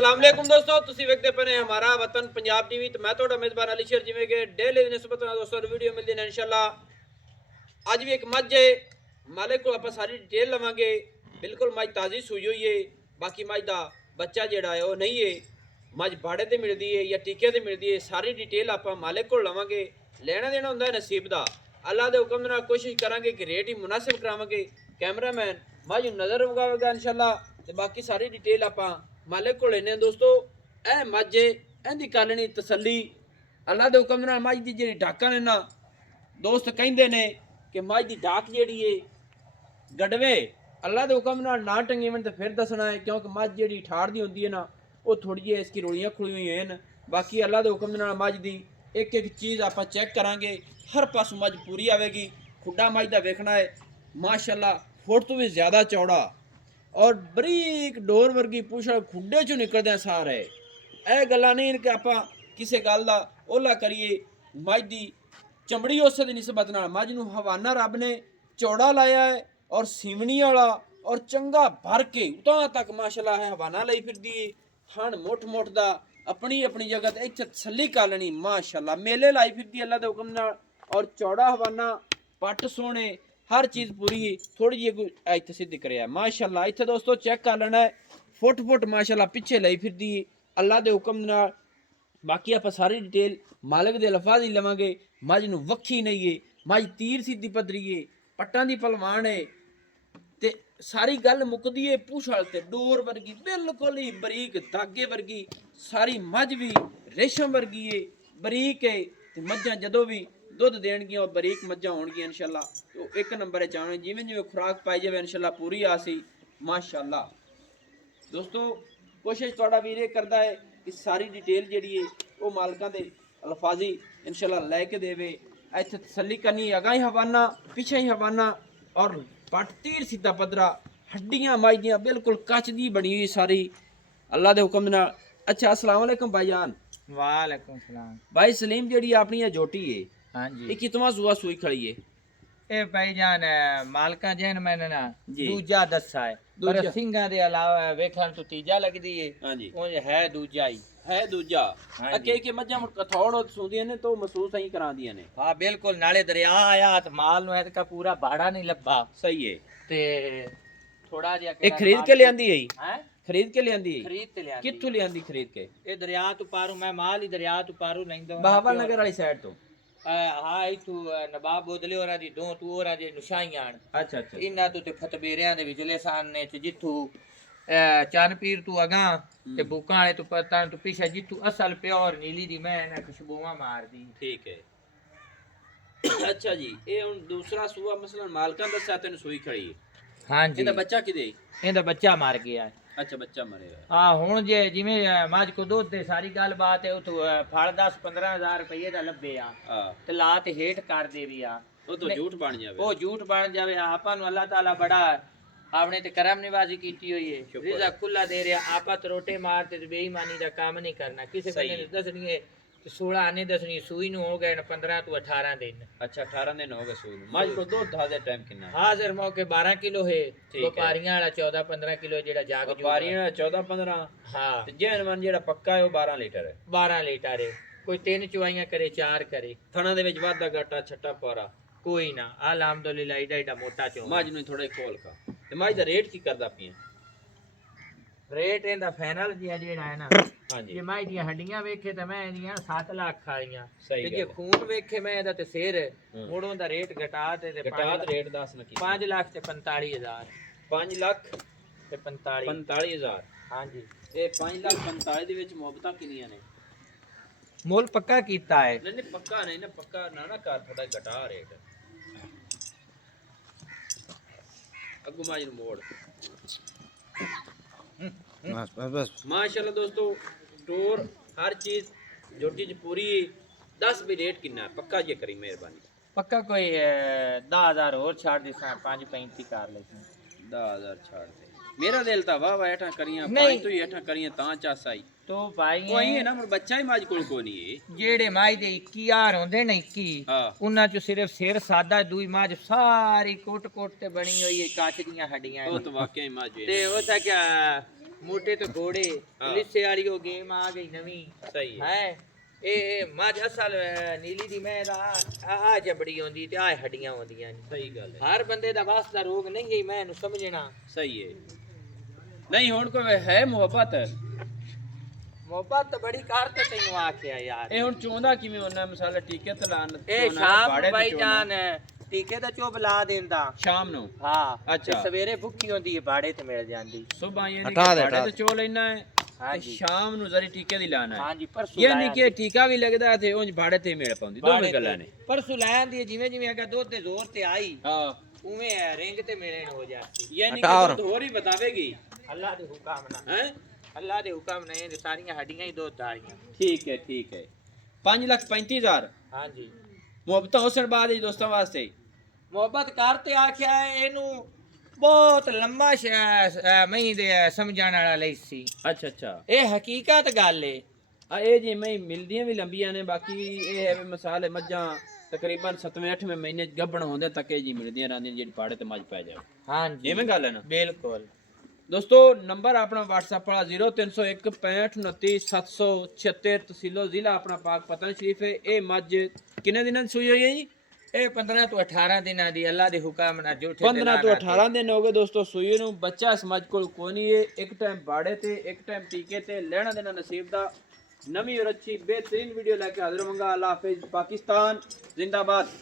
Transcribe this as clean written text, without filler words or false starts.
अस्सलाम वालेकुम दोस्तों, ਤੁਸੀਂ ਵੇਖਦੇ ਪਏ ਹਮਾਰਾ ਵਤਨ ਪੰਜਾਬ ਟੀਵੀ ਤੇ ਮੈਂ ਤੁਹਾਡਾ ਮੇਜ਼ਬਾਨ ਅਲੀ ਸ਼ੇਰ। ਜਿਵੇਂ ਕਿ ਡੇਲੀ ਦੀ ਨਿਸਬਤ ਨਾਲ ਦੋਸਤੋ ਵੀਡੀਓ ਮਿਲਦੀ ਨੇ ਇਨਸ਼ਾਅੱਲਾ। ਅੱਜ ਵੀ ਇੱਕ ਮੱਝ ਹੈ, ਮਾਲਕ ਕੋਲ ਆਪਾਂ ਸਾਰੀ ਡਿਟੇਲ ਲਵਾਂਗੇ। ਬਿਲਕੁਲ ਮੱਝ ਤਾਜ਼ੀ ਸੂਈ ਹੋਈ ਹੈ, ਬਾਕੀ ਮੱਝ ਦਾ ਬੱਚਾ ਜਿਹੜਾ ਹੈ ਉਹ ਨਹੀਂ ਹੈ। ਮੱਝ ਬਾੜੇ ਤੇ ਮਿਲਦੀ ਹੈ ਜਾਂ ਟੀਕੇ ਤੇ ਮਿਲਦੀ ਹੈ, ਸਾਰੀ ਡਿਟੇਲ ਆਪਾਂ ਮਾਲਕ ਕੋਲ ਲਵਾਂਗੇ। ਲੈਣਾ ਦੇਣਾ ਹੁੰਦਾ ਨਸੀਬ ਦਾ, ਅੱਲਾ ਦੇ ਹੁਕਮ ਨਾਲ ਕੋਸ਼ਿਸ਼ ਕਰਾਂਗੇ ਕਿ ਰੇਟ ਹੀ ਮੁਨਾਸਿਬ ਕਰਾਵਾਂਗੇ। कैमरामैन मज नज़र उगावेगा इंशाल्लाह ते बाकी सारी डिटेल आप मालिक को लेने दोस्तों। ए मज इहदी कालनी तसली अल्लाह दे हुक्म नाल मज दी जेहड़ी डाका ने ना दोस्त कहिंदे ने कि मज दी डाक जेहड़ी है गड़वे अल्लाह दे हुक्म नाल ना टंगीवन ते फिर दसना है, क्योंकि मज जेहड़ी ठाड़ दी होंदी है ना वो थोड़ी जी इसकी रोलियां खुली हुई हैं। बाकी अल्लाह दे हुक्म नाल मज दी एक एक चीज़ आप चेक करांगे, हर पासों मज पूरी आवेगी। खुड्डा मज दा वेखना है माशाअल्लाह, फुट तो भी ज़्यादा चौड़ा और बरीक डोर वर्गी पूछा खुडे चो निकलदे सारे। यह गल्लां नहीं कि आप किसी गल का ओला करिए। मझ की चमड़ी उस दी निस्बत नाल मझ नूं हवाना रब ने चौड़ा लाया है और सीवनी वाला और चंगा भर के उतां तक माशाअल्लाह है हवाना लई फिरदी है। थण मुठ मुठ दा अपनी अपनी जगह ते एक तसल्ली कालनी माशाअल्लाह मेले लाई फिरदी अल्लाह दे हुक्म नाल। और चौड़ा हवाना पट सोने हर चीज़ पूरी है। थोड़ी जी इतने सिद्ध कर माशाअल्लाह। इतने दोस्तों चेक कर लेना है फुट फुट माशाअल्लाह पिछे लाई फिरदी है अल्लाह के हुक्म नाल। बाकी आप सारी डिटेल मालिक के लफाज ही लवांगे। मझ नूं वक्खी नहीं है, मझ तीर सीधी पदरी है, पट्टां दी पलवान है ते सारी गल मुकदी है पूछल ते डोर वर्गी बिल्कुल ही बरीक धागे वर्गी। सारी मझ भी रेशम वर्गी है, बरीक है ते मझां जदों भी दुध देणगियां और बरीक मझां होणगियां इंशाअल्लाह। तो एक नंबर चाहने जिवें जिवें खुराक पाई जाए इंशाअल्लाह पूरी आसी माशाअल्लाह। दोस्तों कोशिश तुहाडा वीर करदा है कि सारी डिटेल जिहड़ी है वो मालकां दे अल्फाजी इंशाअल्लाह लैके देवे। इत्थे तसल्ली करनी अगां ही हवाना पिछे ही हवाना और पट तीर सीधा पदरा हड्डियां मझ दियां बिल्कुल कच दी बनी हुई सारी अल्लाह दे हुक्म नाल। अच्छा अस्सलाम वालेकुम भाईजान। वालेकुम सलाम। भाई सलीम जिहड़ी अपनी जोटी है हाँ जी, ये कितवा सुआ सूई खड़ी है? ए भाईजान मालका जैन मैंने ना जी। दूजा दसा है पर दूजा। सिंगा दे अलावा वेखण तो तीजा लगदी है। हाँ जी उंज है दूजा ही है दूजा। हाँ अके जी। के मज्जां कथौड़ सुंदियां ने तो महसूस ही करांदियां ने। हाँ बिल्कुल, नाले दरिया आया तो माल नु का पूरा भाड़ा नहीं लब्भा सही है। ते थोड़ा जिहा ये खरीद के लियांदी है? हैं खरीद के लियांदी है? खरीद ते लिया कित्थों लियांदी खरीद के? ए दरिया तो पारू मैं माल ही दरिया तो पारू लैंदा बहावल नगर वाली साइड तो। हाँ इथू नवाब बोदले होरां दी दो तू होरां दे निशाइयां अच्छा अच्छा इन्ना तो ते फतबेरियां दे विचले सामने च जिथू चन पीर तू अगा ते बुका वाले तू पता तू पीछे जिथू असल प्योर नीली दी मैं ना खुशबूआं मार दी। ठीक है। अच्छा जी ये हुन दूसरा सूआ मसलन मालकां दस्या तैनूं सूई खड़ी है। हाँ जी, ਇਹਦਾ ਬੱਚਾ ਕਿਦੇ? ਇਹਦਾ ਬੱਚਾ ਮਰ ਗਿਆ ਹੈ। ਅੱਛਾ ਬੱਚਾ ਮਰਿਆ। ਹਾਂ ਹੁਣ ਜੇ ਜਿਵੇਂ ਮੱਝ ਕੋ ਦੁੱਧ ਦੇ ਸਾਰੀ ਗੱਲਬਾਤ ਹੈ ਉਹ ਤੋਂ ਫਲ 10-15,000 ਰੁਪਏ ਦਾ ਲੱਭੇ ਆ ਹਾਂ ਤੇ ਲਾ ਤੇ ਹੇਠ ਕਰ ਦੇ ਵੀ ਆ ਉਹ ਤਾਂ ਝੂਠ ਬਣ ਜਾਵੇ। ਉਹ ਝੂਠ ਬਣ ਜਾਵੇ। ਆਪਾਂ ਨੂੰ ਅੱਲਾਹ ਤਾਲਾ ਬੜਾ ਆਪਣੇ ਤੇ ਕਰਮ ਨਿਵਾਜ਼ੀ ਕੀਤੀ ਹੋਈ ਹੈ, ਸ਼ੁਕਰ। ਰਿਜ਼ਕ ਖੁੱਲਾ ਦੇ ਰਿਹਾ। ਆਪਾਂ ਤਰੋਟੇ ਮਾਰਤੇ ਤੇ ਬੇਈਮਾਨੀ ਦਾ ਕੰਮ ਨਹੀਂ ਕਰਨਾ। ਕਿਸੇ ਸਹੀ ਬੰਦੇ ਹੈ। ਨੇ ਦੱਸਣੀ ਹੈ ਤੇ 16 ਆਨੇ ਦੱਸਣੀ ਸੂਈ ਨੂੰ ਹੋ ਗਏ 15 ਤੋਂ 18 ਦਿਨ। अच्छा 18 दिन हो गए सूई ਨੂੰ। ਮੱਝ ਕੋ ਦੁੱਧ ਹਾਜ਼ਰ ਟਾਈਮ ਕਿੰਨਾ? ਹਾਜ਼ਰ ਮੌਕੇ 12 ਕਿਲੋ ਹੈ, ਠੀਕ ਹੈ। ਵਪਾਰੀਆਂ ਵਾਲਾ 14-15 ਕਿਲੋ ਜਿਹੜਾ ਜਾਗ ਜੂਗਾ। ਵਪਾਰੀਆਂ 14-15 ਹਾਂ ਤੇ ਜੈਨ ਮਨ ਜਿਹੜਾ ਪੱਕਾ ਹੈ ਉਹ 12 ਲੀਟਰ ਹੈ। 12 ਲੀਟਰ ਹੈ। ਕੋਈ 3 ਚੁਆਈਆਂ ਕਰੇ 4 ਕਰੇ ਥਣਾ ਦੇ ਵਿੱਚ ਵਾਧਾ ਘਾਟਾ ਛੱਟਾ ਪਾਰਾ ਕੋਈ ਨਾ। ਅਲਹਮਦੁਲਿਲਾ ਏਡਾ ਮੋਟਾ ਚੋ ਮੱਝ ਨੂੰ ਥੋੜਾ ਖੋਲ ਕਾ ਤੇ ਮੱਝ ਦਾ ਰੇਟ ਕੀ ਕਰਦਾ ਪਈਆਂ? ਰੇਟ ਇਹਦਾ ਫਾਈਨਲ ਜਿਹੜਾ ਹੈ ਨਾ ਹਾਂਜੀ ਜੇ ਮੈਂ ਦੀਆਂ ਹੱਡੀਆਂ ਵੇਖੇ ਤਾਂ ਮੈਂ ਇਹਦੀਆਂ 7 ਲੱਖ ਆਈਆਂ ਸਹੀ ਤੇ ਗੱਲ ਜੇ ਹੈ। ਖੂਨ ਵੇਖੇ ਮੈਂ ਇਹਦਾ ਤੇ ਸਿਰ ਹੂੰ। ਮੋੜੋਂ ਦਾ ਰੇਟ ਘਟਾ ਤੇ ਘਟਾ ਤੇ ਰੇਟ ਦੱਸ ਨਾ ਕੀ? 5 ਲੱਖ ਤੇ 45,000 5 ਲੱਖ ਤੇ 45। 45,000। ਹਾਂਜੀ ਇਹ 5 ਲੱਖ 45 ਦੇ ਵਿੱਚ ਮੁਹੱਬਤਾਂ ਕਿੰਨੀਆਂ ਨੇ? ਮੁੱਲ ਪੱਕਾ ਕੀਤਾ ਹੈ। ਨਹੀਂ ਨਹੀਂ ਪੱਕਾ ਨਹੀਂ ਨਾ, ਪੱਕਾ ਨਾ ਕਰ ਥੋੜਾ ਘਟਾ ਰੇਟ ਅੱਗੂ ਮੱਝ ਨੂੰ ਮੋੜ। बस बस बस माशाल्लाह दोस्तों टोर हर चीज जोटी च पूरी है। 10 भी रेट कितना है पक्का ये करी मेहरबानी। ਪੱਕਾ ਕੋਈ 10,000 ਹੋਰ ਛੱਡ ਦੇ 5-35 ਕਰ ਲੈ। 10,000 ਛਾੜ ਦੇ मेरा दिल था वाह वाह ऐठा करियां नहीं। पाई तो ही ऐठा करियां ता चास आई तो भाई कोई है ना मुर बच्चा ही माज कोल को नहीं है। ਜਿਹੜੇ ਮਾਝ ਦੇ 21,000 ਹੁੰਦੇ ਨੇ 21 ਹਾਂ ਉਹਨਾਂ ਚ ਸਿਰਫ ਸਿਰ ਸਾਦਾ ਦੂਈ ਮਾਝ ਸਾਰੀ ਕੋਟ ਕੋਟ ਤੇ ਬਣੀ ਹੋਈ ਹੈ ਕੱਚ ਦੀਆਂ ਹੱਡੀਆਂ वो तो वाकई माज है। ਤੇ ਉਹ ਤਾਂ ਕਿ ਮੋਟੇ ਤੇ ਘੋੜੇ ਹਾਂ। ਲਿੱਸੇ ਵਾਲੀ ਉਹ ਗੇਮ ਆ ਗਈ ਨਵੀਂ ਸਹੀ ਹੈ ਹੈ ਇਹ ਮੱਝ ਅਸਲ ਨੀਲੀ ਦੀ ਮੈਂ ਦਾ ਆ ਜਬੜੀ ਹੁੰਦੀ ਤੇ ਆ ਹੱਡੀਆਂ ਹੁੰਦੀਆਂ ਨੇ ਸਹੀ ਗੱਲ ਹੈ ਹਰ ਬੰਦੇ ਦਾ ਵਾਸਤਾ ਰੋਗ ਨਹੀਂ ਹੈ ਮੈਂ ਨੂੰ ਸਮਝਣਾ ਸਹੀ ਹੈ ਨਹੀਂ ਹੁਣ ਕੋਈ ਹੈ ਮੁਹੱਬਤ ਮੁਹੱਬਤ ਤਾਂ ਬੜੀ ਕਰ ਤੇ ਤੈਨੂੰ ਆਖਿਆ ਯਾਰ ਇਹ ਹੁਣ ਚੋਂਦਾ ਕਿਵੇਂ ਉਹਨਾਂ ਮਸਾਲਾ ਟੀਕੇ ਤੇ ਲਾਣ ਇਹ ਸ਼ਾਮ ਨੂੰ ਬਾਈ ਜਾਨ ਟੀਕੇ ਦਾ ਚੋਬ ਲਾ ਦਿੰਦਾ ਸ਼ਾਮ ਨੂੰ ਹਾਂ ਅੱਛਾ। ਤੇ ਸਵੇਰੇ ਭੁੱਖੀ ਹੁੰਦੀ ਹੈ ਬਾੜੇ ਤੇ ਮਿਲ ਜਾਂਦੀ ਸੁਬਹ ਯਾਨੀ ਹਟਾ ਦੇ, ਕਿ ਹਟਾ ਤੇ ਚੋ ਲੈਣਾ ਹੈ ਤੇ ਹਾਂਜੀ ਸ਼ਾਮ ਨੂੰ ਜ਼ਰੀ ਟੀਕੇ ਦੀ ਲਾਣਾ ਹੈ ਹਾਂਜੀ ਪਰਸੋਂ ਯਾਨੀ ਲਾਇਆ ਕਿ ਟੀਕਾ ਵੀ ਲੱਗਦਾ ਤੇ ਉਂਝ ਭਾੜੇ ਤੇ ਮਿਲ ਪਾਉਂਦੀ ਦੋਵੇਂ ਬਾੜੇ ਗੱਲਾਂ ਤੇ। ਨੇ ਪਰਸੋਂ ਲਾਇਆ ਦੀ ਜਿਵੇਂ ਜਿਵੇਂ ਅਗਾ ਦੁੱਧ ਦੇ ਜ਼ੋਰ ਤੇ ਆਈ ਹਾਂ ਉਵੇਂ ਰਿੰਗ ਤੇ ਮਿਲਣ ਹੋ ਜਾਂਦੀ ਯਾਨੀ ਹਟਾ ਕਿ ਔਰ। ਹੋਰ ਹੀ ਬਤਾਵੇਗੀ ਅੱਲਾ ਦੇ ਹੁਕਮ ਨਾਲ ਹੈ ਅੱਲਾ ਦੇ ਹੁਕਮ ਨਾਲ ਇਹ ਸਾਰੀਆਂ ਹੱਡੀਆਂ ਹੀ ਦੁੱਧ ਆਈਆਂ ਠੀਕ ਹੈ 5,35,000 ਹਾਂਜੀ ਮੁਹੱਬਤਾਂ ਹੁਸਨ ਬਾਦ ਹੀ ਦੋਸਤਾਂ ਵਾਸਤੇ ਮੁਹੱਬਤ ਕਰ ਤੇ ਆਖਿਆ ਹੈ, ਇਹਨੂੰ ਬਹੁਤ ਲੰਮਾ ਮਹੀਂ ਦੇ ਸਮਝਾਣ ਵਾਲਾ ਲਈ ਸੀ ਅੱਛਾ ਇਹ ਹਕੀਕਤ ਗੱਲ ਏ ਆ ਇਹ ਜਿਵੇਂ ਮਿਲਦੀਆਂ ਵੀ ਲੰਬੀਆਂ ਨੇ ਬਾਕੀ ਇਹ ਹੈ ਵੀ ਮਸਾਲੇ ਮੱਝਾਂ ਤਕਰੀਬਨ 7ਵੇਂ 8ਵੇਂ ਮਹੀਨੇ ਚ ਗੱਭਣ ਹੁੰਦੇ ਤੱਕ ਇਹ ਜੀ ਮਿਲਦੀਆਂ ਰਹਿੰਦੀਆਂ ਜਿਹੜੀ ਪਾੜੇ ਤੇ ਮੱਝ ਪੈ ਜਾਵੇ ਹਾਂਜੀ ਜਿਵੇਂ ਗੱਲ ਹੈ ਨਾ ਬਿਲਕੁਲ ਦੋਸਤੋ ਨੰਬਰ ਆਪਣਾ WhatsApp ਵਾਲਾ 0301 6529 ਤਹਿਸੀਲੋ ਜ਼ਿਲ੍ਹਾ ਆਪਣਾ ਪਾਕ ਪਤਨ ਸ਼ਰੀਫ ਹੈ ਇਹ ਮੱਝ ਕਿੰਨੇ ਦਿਨਾਂ ਦੀ ਸੂਈ ਹੋਈ ਹੈ ਜੀ ਇਹ 15 ਤੋਂ 18 ਦਿਨਾਂ ਦੀ ਅੱਲਾ ਦੇ ਹੁਕਮ ਨਾਲ ਜੂਠੇ 15 ਤੋਂ 18 ਦਿਨ ਹੋ ਗਏ ਦੋਸਤੋ ਸੂਈ ਨੂੰ ਬੱਚਾ ਸਮਝ ਕੋਲ ਕੋਈ ਨਹੀਂ ਹੈ ਇੱਕ ਟਾਈਮ ਬਾੜੇ ਤੇ ਇੱਕ ਟਾਈਮ ਟੀਕੇ ਤੇ ਲੈਣਾ ਦੇਣਾ ਨਸੀਬ ਦਾ ਨਵੀਂ ਔਰ ਅੱਛੀ बेहतरीन वीडियो लेके हाजिर होऊंगा अल्लाह हाफिज पाकिस्तान जिंदाबाद।